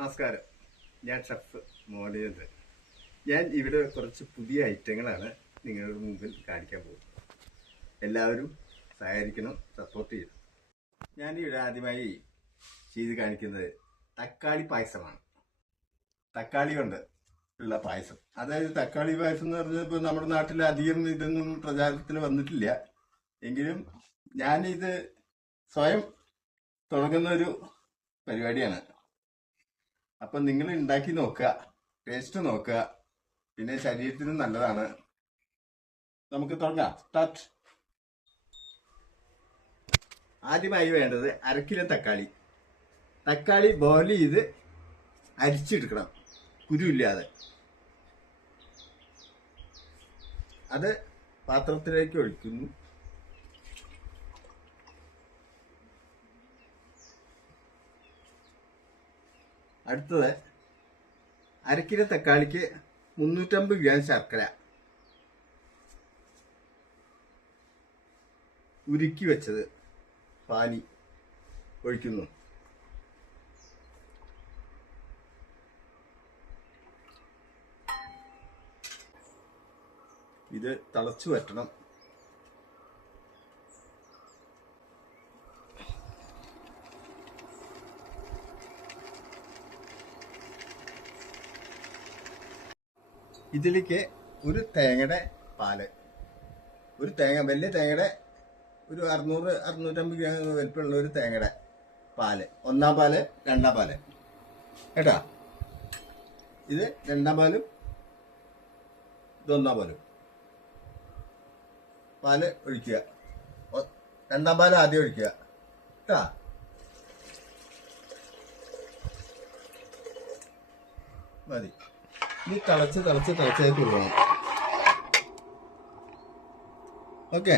നമസ്കാരം, ഞാൻ ഷെഫ് മോഹനചന്ദ്രൻ. ഞാൻ ഇവിടെ കുറച്ച് പുതിയ ഐറ്റങ്ങളാണ് നിങ്ങളുടെ മുമ്പിൽ കാണിക്കാൻ പോകുന്നത്. എല്ലാവരും സഹകരിക്കണം, സപ്പോർട്ട് ചെയ്യണം. ഞാനിവിടെ ആദ്യമായി ചെയ്ത് കാണിക്കുന്നത് തക്കാളി പായസമാണ്. തക്കാളി കൊണ്ട് ഉള്ള പായസം. അതായത് തക്കാളി പായസം എന്ന് പറഞ്ഞാൽ ഇപ്പോൾ നമ്മുടെ നാട്ടിൽ അധികം ഇതൊന്നും പ്രചാരത്തിൽ വന്നിട്ടില്ല. എങ്കിലും ഞാനിത് സ്വയം തുടങ്ങുന്ന ഒരു പരിപാടിയാണ്. അപ്പം നിങ്ങൾ ഉണ്ടാക്കി നോക്കുക, ടേസ്റ്റ് നോക്കുക, പിന്നെ ശരീരത്തിനും നല്ലതാണ്. നമുക്ക് തുടങ്ങാം. സ്റ്റാർട്ട്. ആദ്യമായി വേണ്ടത് 1/2 കിലോ തക്കാളി. തക്കാളി ബോയിൽ ചെയ്ത് അരിച്ചെടുക്കണം, കുരുവില്ലാതെ. അത് പാത്രത്തിലേക്ക് ഒഴിക്കുന്നു. അടുത്തത് 1/2 കിലോ തക്കാളിക്ക് 350 ഗ്രാം ശർക്കര ഉരുക്കി വെച്ചത് പാനി ഒഴിക്കുന്നു. ഇത് തിളച്ചു വറ്റണം. ഇതിലേക്ക് ഒരു തേങ്ങയുടെ പാല്, ഒരു തേങ്ങ, വലിയ തേങ്ങയുടെ ഒരു 600-650 ഗ്രാം വലിപ്പമുള്ള ഒരു തേങ്ങയുടെ പാല്. 1-ാം പാല്, 2-ാം പാല് കേട്ടാ. ഇത് 2-ാം പാലും ഇത് 1-ാം പാലും. പാല് ഒഴിക്കുക. 2-ാം പാല് ആദ്യം ഒഴിക്കുക കേട്ടാ. മതി. ഇനി തിളച്ച് കൊടുക്കണം. ഓക്കെ,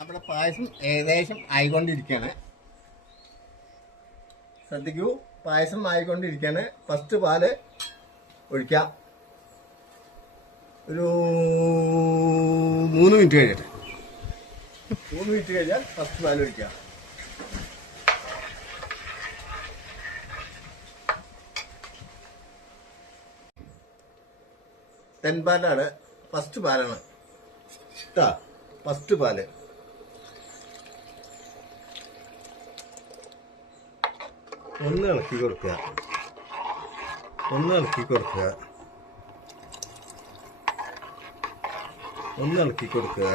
നമ്മുടെ പായസം ഏകദേശം ആയിക്കൊണ്ടിരിക്കുകയാണ്. ശ്രദ്ധിക്കൂ, പായസം ആയിക്കൊണ്ടിരിക്കുകയാണ്. ഫസ്റ്റ് പാല് ഒഴിക്കാം. ഒരു 3 മിനിറ്റ് കഴിയട്ടെ. 3 മിനിറ്റ് കഴിഞ്ഞാൽ ഫസ്റ്റ് പാല് ഒഴിക്കാം. തെൻപാലാണ്, ഫസ്റ്റ് പാലാണ് കേട്ടാ. ഫസ്റ്റ് പാല് ഒന്ന് ഇളക്കി കൊടുക്കുക, ഒന്ന് ഇളക്കി കൊടുക്കുക, ഒന്ന് ഇളക്കി കൊടുക്കുക,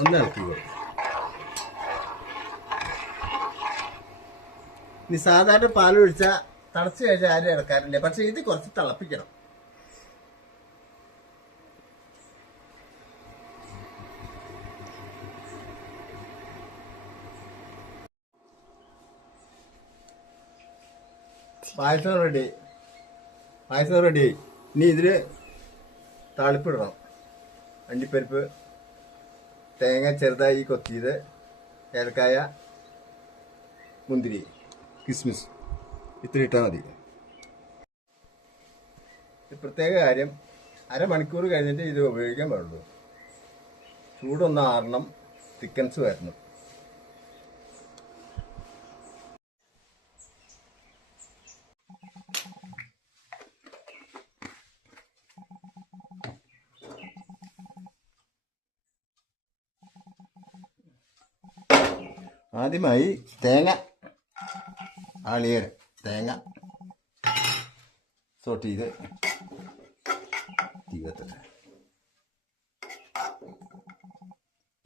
ഒന്ന് ഇളക്കി കൊടുക്കുക. ഇനി സാധാരണ പാലൊഴിച്ചാൽ തിളച്ച് കഴിഞ്ഞാൽ ആരും ഇറക്കാറില്ല. പക്ഷെ ഇത് കുറച്ച് തിളപ്പിക്കണം. പായസം റെഡി, പായസം റെഡി. ഇനി ഇതില് താളിപ്പിടണം. അണ്ടിപ്പരിപ്പ്, തേങ്ങ ചെറുതായി കൊത്തിയത്, ഏലക്കായ, മുന്തിരി, കിസ്മിസ്, ഇത്ര ഇട്ടാൽ മതി. പ്രത്യേക കാര്യം, 1/2 മണിക്കൂർ കഴിഞ്ഞിട്ട് ഇത് ഉപയോഗിക്കാൻ പാടുള്ളൂ. ചൂടൊന്ന് ആറണം, തിക്കൻസ് വരണം. ആദ്യമായി തേങ്ങ ആളിയർ തേങ്ങ സോട്ട് ചെയ്ത് തീ കത്തട്ടെ,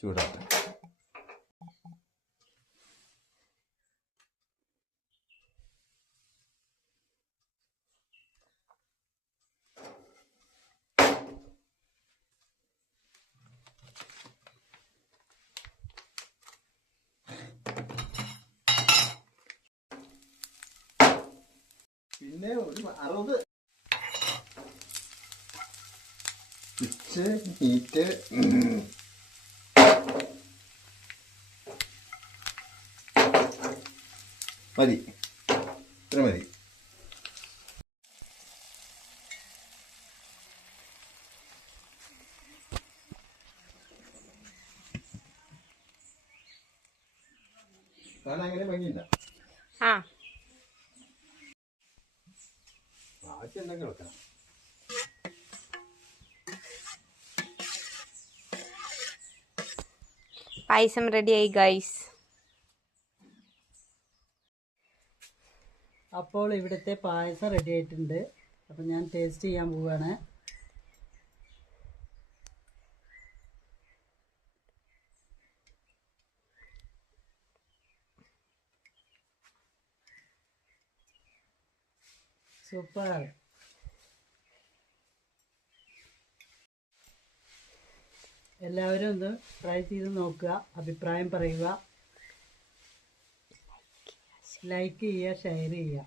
ചൂടാട്ടെ. പിന്നെ ഒരു 60 മിനിറ്റ് മതി, ഇത്ര മതി. കാണാൻ അങ്ങനെ ഭംഗിയില്ല. ബാക്കി എന്തെങ്കിലും വെക്കണം. പായസം റെഡിയായി ഗൈസ്. അപ്പോൾ ഇവിടുത്തെ പായസം റെഡി ആയിട്ടുണ്ട്. അപ്പം ഞാൻ ടേസ്റ്റ് ചെയ്യാൻ പോവുകയാണ്. സൂപ്പർ. എല്ലാവരും ഒന്ന് ട്രൈ ചെയ്ത് നോക്കുക, അഭിപ്രായം പറയുക, ലൈക്ക് ചെയ്യുക, ഷെയർ ചെയ്യുക.